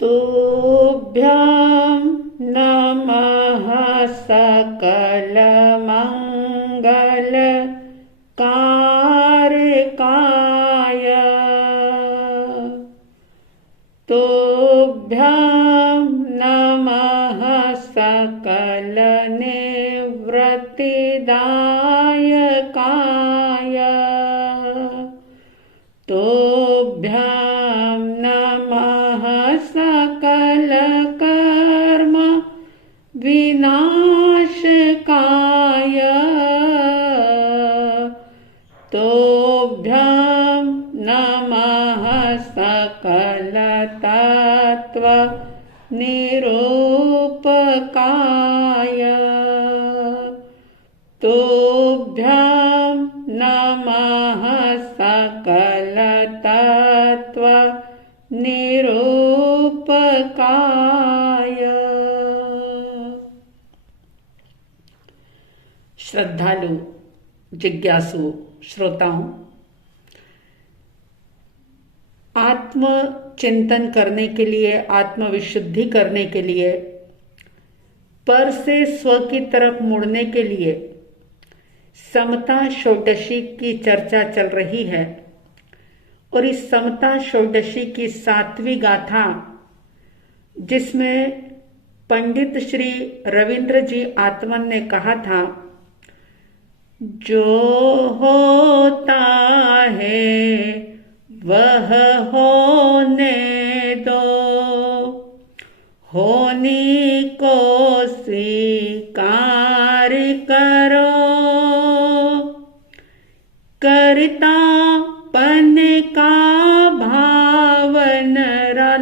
तुभ्यं नमः सकलमङ्गलकारकाय। तुभ्यं नमः सकलनिवृत्तिदायकाय। तुभ्यं नमः सकलकर्म विनाशकाय। तुभ्यं नमः सकलतत्त्व निरूपकाय। तुभ्यं नमः सकलतत्त्व निरूपकाय। श्रद्धालु जिज्ञासु श्रोताओं, आत्म चिंतन करने के लिए, आत्मविशुद्धि करने के लिए, पर से स्व की तरफ मुड़ने के लिए समता षोडशी की चर्चा चल रही है। और इस समता षोडशी की 7वीं गाथा, जिसमें पंडित श्री रविंद्र जी आत्मन ने कहा था, जो होता है वह होने दो, होने को स्वीकार करो, कर्तापन का भाव न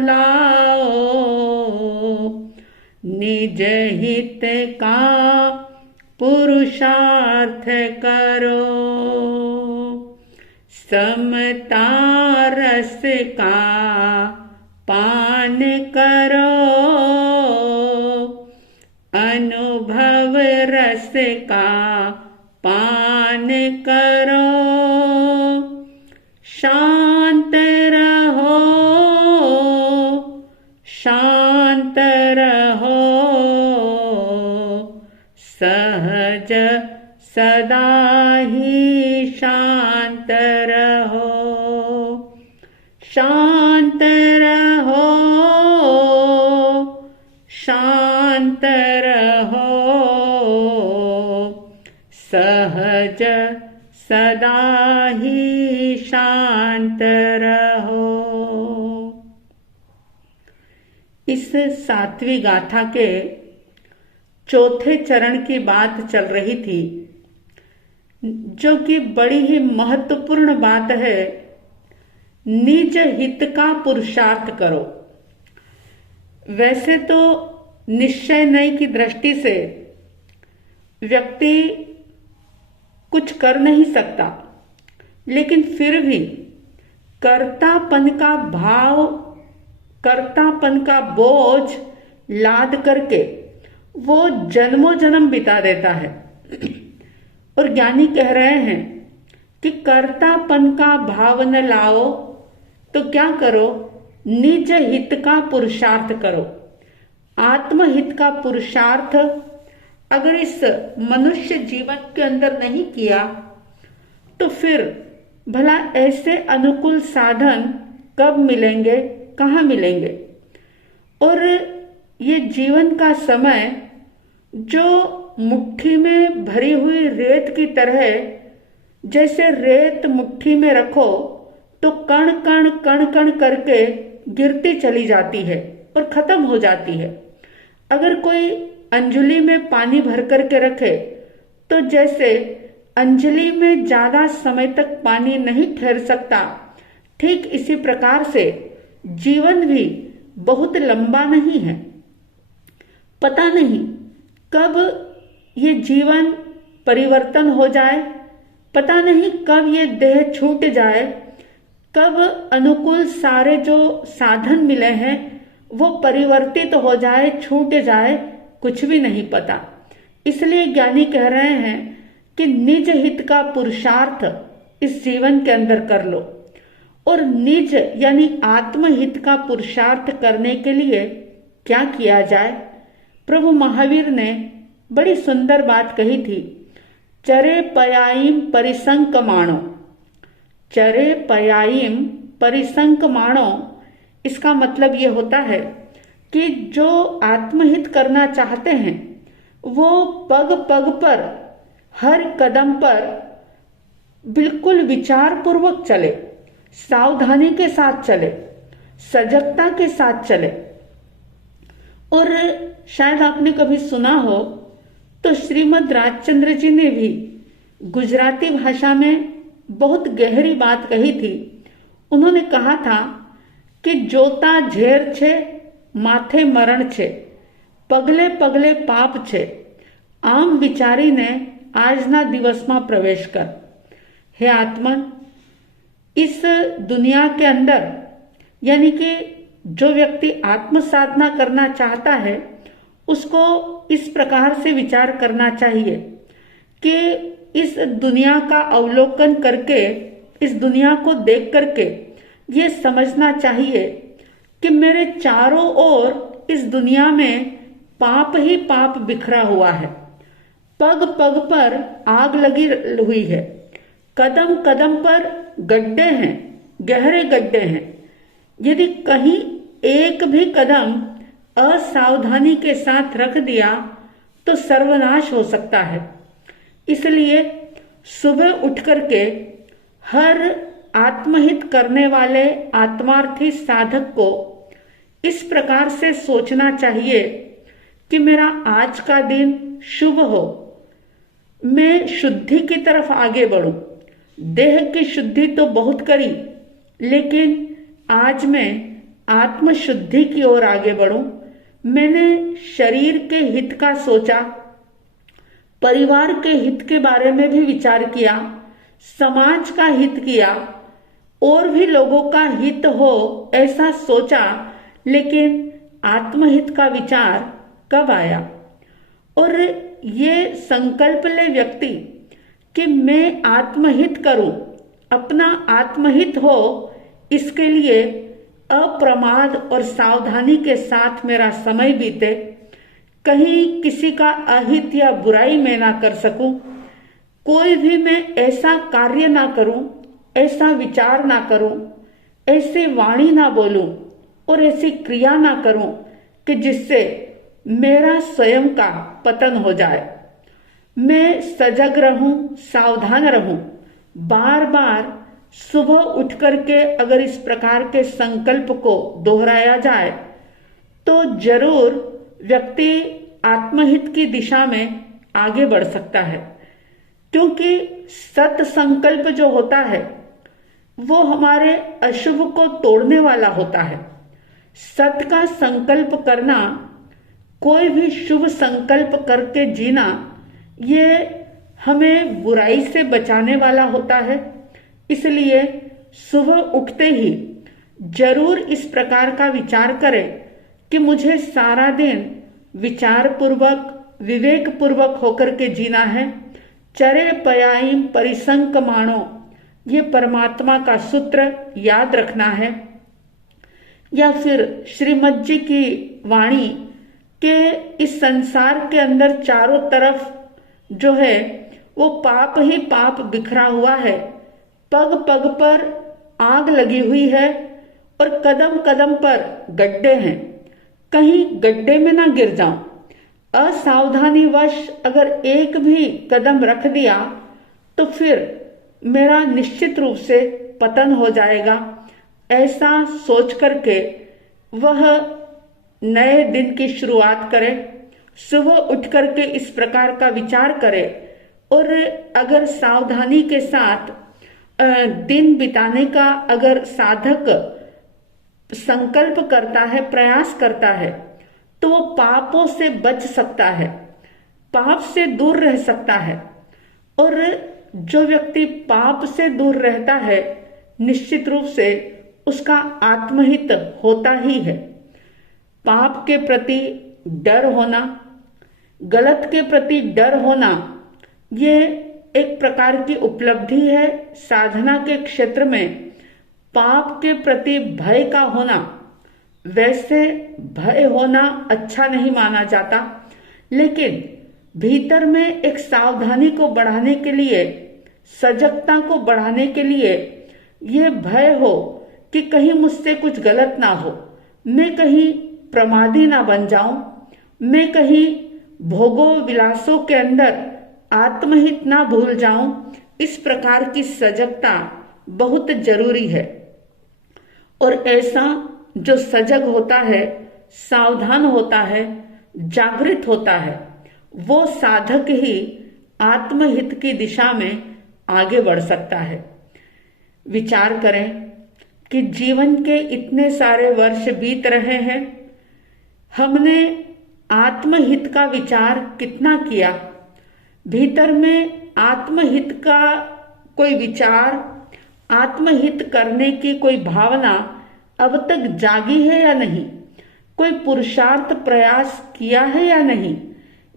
लाओ, निज हित का पुरुषार्थ करो, समता रस का पान करो, अनुभव रस का पान करो, शांत रहो, शांत रहो, सहज सदा ही शांत रहो, शांत रहो, शांत रहो, सहज सदा ही शांत रहो। इस 7वीं गाथा के चौथे चरण की बात चल रही थी, जो कि बड़ी ही महत्वपूर्ण बात है। निज हित का पुरुषार्थ करो। वैसे तो निश्चय नय की दृष्टि से व्यक्ति कुछ कर नहीं सकता, लेकिन फिर भी कर्तापन का भाव, कर्तापन का बोझ लाद करके वो जन्मों जन्म बिता देता है। और ज्ञानी कह रहे हैं कि कर्तापन का भाव न लाओ तो क्या करो, निज हित का पुरुषार्थ करो। आत्महित का पुरुषार्थ अगर इस मनुष्य जीवन के अंदर नहीं किया तो फिर भला ऐसे अनुकूल साधन कब मिलेंगे, कहाँ मिलेंगे। और ये जीवन का समय जो मुट्ठी में भरी हुई रेत की तरह, जैसे रेत मुट्ठी में रखो तो कण कण कण कण करके गिरती चली जाती है और खत्म हो जाती है। अगर कोई अंजलि में पानी भर करके रखे तो जैसे अंजलि में ज्यादा समय तक पानी नहीं ठहर सकता, ठीक इसी प्रकार से जीवन भी बहुत लंबा नहीं है। पता नहीं कब ये जीवन परिवर्तन हो जाए, पता नहीं कब ये देह छूट जाए, कब अनुकूल सारे जो साधन मिले हैं वो परिवर्तित हो जाए, छूट जाए, कुछ भी नहीं पता। इसलिए ज्ञानी कह रहे हैं कि निज हित का पुरुषार्थ इस जीवन के अंदर कर लो। और निज यानी आत्महित का पुरुषार्थ करने के लिए क्या किया जाए। प्रभु महावीर ने बड़ी सुंदर बात कही थी, चरे पयाईम परिसंकमाणो। चरे पयाईम परिसंकमाणो, इसका मतलब ये होता है कि जो आत्महित करना चाहते हैं वो पग पग पर, हर कदम पर बिल्कुल विचार पूर्वक चले, सावधानी के साथ चले, सजगता के साथ चले। और शायद आपने कभी सुना हो तो श्रीमद् राजचंद्र जी ने भी गुजराती भाषा में बहुत गहरी बात कही थी। उन्होंने कहा था कि जोता झेर छे माथे मरण छे, पगले पगले पाप छे, आम विचारीने આજના દિવસમાં प्रवेश कर। हे आत्मन, इस दुनिया के अंदर यानी कि जो व्यक्ति आत्म साधना करना चाहता है उसको इस प्रकार से विचार करना चाहिए कि इस दुनिया का अवलोकन करके, इस दुनिया को देख करके ये समझना चाहिए कि मेरे चारों ओर इस दुनिया में पाप ही पाप बिखरा हुआ है, पग पग पर आग लगी हुई है, कदम कदम पर गड्ढे हैं, गहरे गड्ढे हैं। यदि कहीं एक भी कदम असावधानी के साथ रख दिया तो सर्वनाश हो सकता है। इसलिए सुबह उठ करके हर आत्महित करने वाले आत्मार्थी साधक को इस प्रकार से सोचना चाहिए कि मेरा आज का दिन शुभ हो, मैं शुद्धि की तरफ आगे बढ़ूं। देह की शुद्धि तो बहुत करी, लेकिन आज मैं आत्म शुद्धि की ओर आगे बढ़ूं। मैंने शरीर के हित का सोचा, परिवार के हित के बारे में भी विचार किया, समाज का हित किया, और भी लोगों का हित हो ऐसा सोचा, लेकिन आत्महित का विचार कब आया? और ये संकल्प ले व्यक्ति कि मैं आत्महित करूं, अपना आत्महित हो, इसके लिए अप्रमाद और सावधानी के साथ मेरा समय बीते, कहीं किसी का अहित या बुराई मैं ना कर सकूं, कोई भी मैं ऐसा कार्य ना करूं, ऐसा विचार ना करूं, ऐसी वाणी ना बोलूं और ऐसी क्रिया ना करूं कि जिससे मेरा स्वयं का पतन हो जाए। मैं सजग रहूं, सावधान रहूं। बार बार सुबह उठ करके अगर इस प्रकार के संकल्प को दोहराया जाए तो जरूर व्यक्ति आत्महित की दिशा में आगे बढ़ सकता है। क्योंकि सत संकल्प जो होता है वो हमारे अशुभ को तोड़ने वाला होता है। सत का संकल्प करना, कोई भी शुभ संकल्प करके जीना, ये हमें बुराई से बचाने वाला होता है। इसलिए सुबह उठते ही जरूर इस प्रकार का विचार करें कि मुझे सारा दिन विचार पूर्वक, विवेक पूर्वक होकर के जीना है। चरे पयाईम परिसंकमाणो, ये परमात्मा का सूत्र याद रखना है। या फिर श्रीमद जी की वाणी के इस संसार के अंदर चारों तरफ जो है वो पाप ही पाप बिखरा हुआ है, पग पग पर आग लगी हुई है और कदम कदम पर गड्ढे हैं, कहीं गड्ढे में ना गिर जाऊं। असावधानी वश अगर एक भी कदम रख दिया तो फिर मेरा निश्चित रूप से पतन हो जाएगा। ऐसा सोच करके वह नए दिन की शुरुआत करे, सुबह उठ करके इस प्रकार का विचार करे और अगर सावधानी के साथ दिन बिताने का अगर साधक संकल्प करता है, प्रयास करता है, तो वो पापों से बच सकता है, पाप से दूर रह सकता है। और जो व्यक्ति पाप से दूर रहता है निश्चित रूप से उसका आत्महित होता ही है। पाप के प्रति डर होना, गलत के प्रति डर होना, ये एक प्रकार की उपलब्धि है। साधना के क्षेत्र में पाप के प्रति भय का होना, वैसे भय होना अच्छा नहीं माना जाता, लेकिन भीतर में एक सावधानी को बढ़ाने के लिए, सजगता को बढ़ाने के लिए यह भय हो कि कहीं मुझसे कुछ गलत ना हो, मैं कहीं प्रमादी ना बन जाऊं, मैं कहीं भोगों विलासों के अंदर आत्महित ना भूल जाऊं। इस प्रकार की सजगता बहुत जरूरी है। और ऐसा जो सजग होता है, सावधान होता है, जागृत होता है, वो साधक ही आत्महित की दिशा में आगे बढ़ सकता है। विचार करें कि जीवन के इतने सारे वर्ष बीत रहे हैं, हमने आत्महित का विचार कितना किया? भीतर में आत्महित का कोई विचार, आत्महित करने की कोई भावना अब तक जागी है या नहीं? कोई पुरुषार्थ प्रयास किया है या नहीं?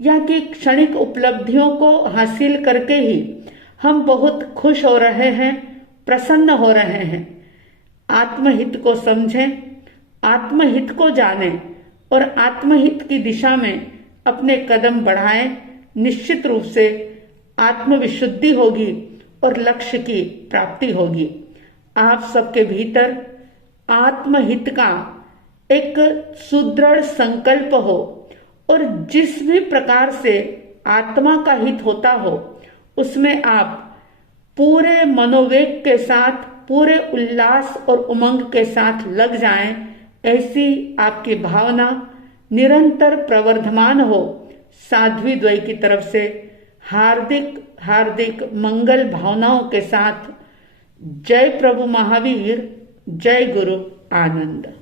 या कि क्षणिक उपलब्धियों को हासिल करके ही हम बहुत खुश हो रहे हैं, प्रसन्न हो रहे हैं? आत्महित को समझें, आत्महित को जानें और आत्महित की दिशा में अपने कदम बढ़ाएं। निश्चित रूप से आत्मविशुद्धि होगी और लक्ष्य की प्राप्ति होगी। आप सबके भीतर आत्महित का एक सुदृढ़ संकल्प हो और जिस भी प्रकार से आत्मा का हित होता हो, उसमें आप पूरे मनोवेग के साथ, पूरे उल्लास और उमंग के साथ लग जाएं। ऐसी आपकी भावना निरंतर प्रवर्धमान हो। साध्वी द्वय की तरफ से हार्दिक हार्दिक मंगल भावनाओं के साथ जय प्रभु महावीर, जय गुरु आनंद।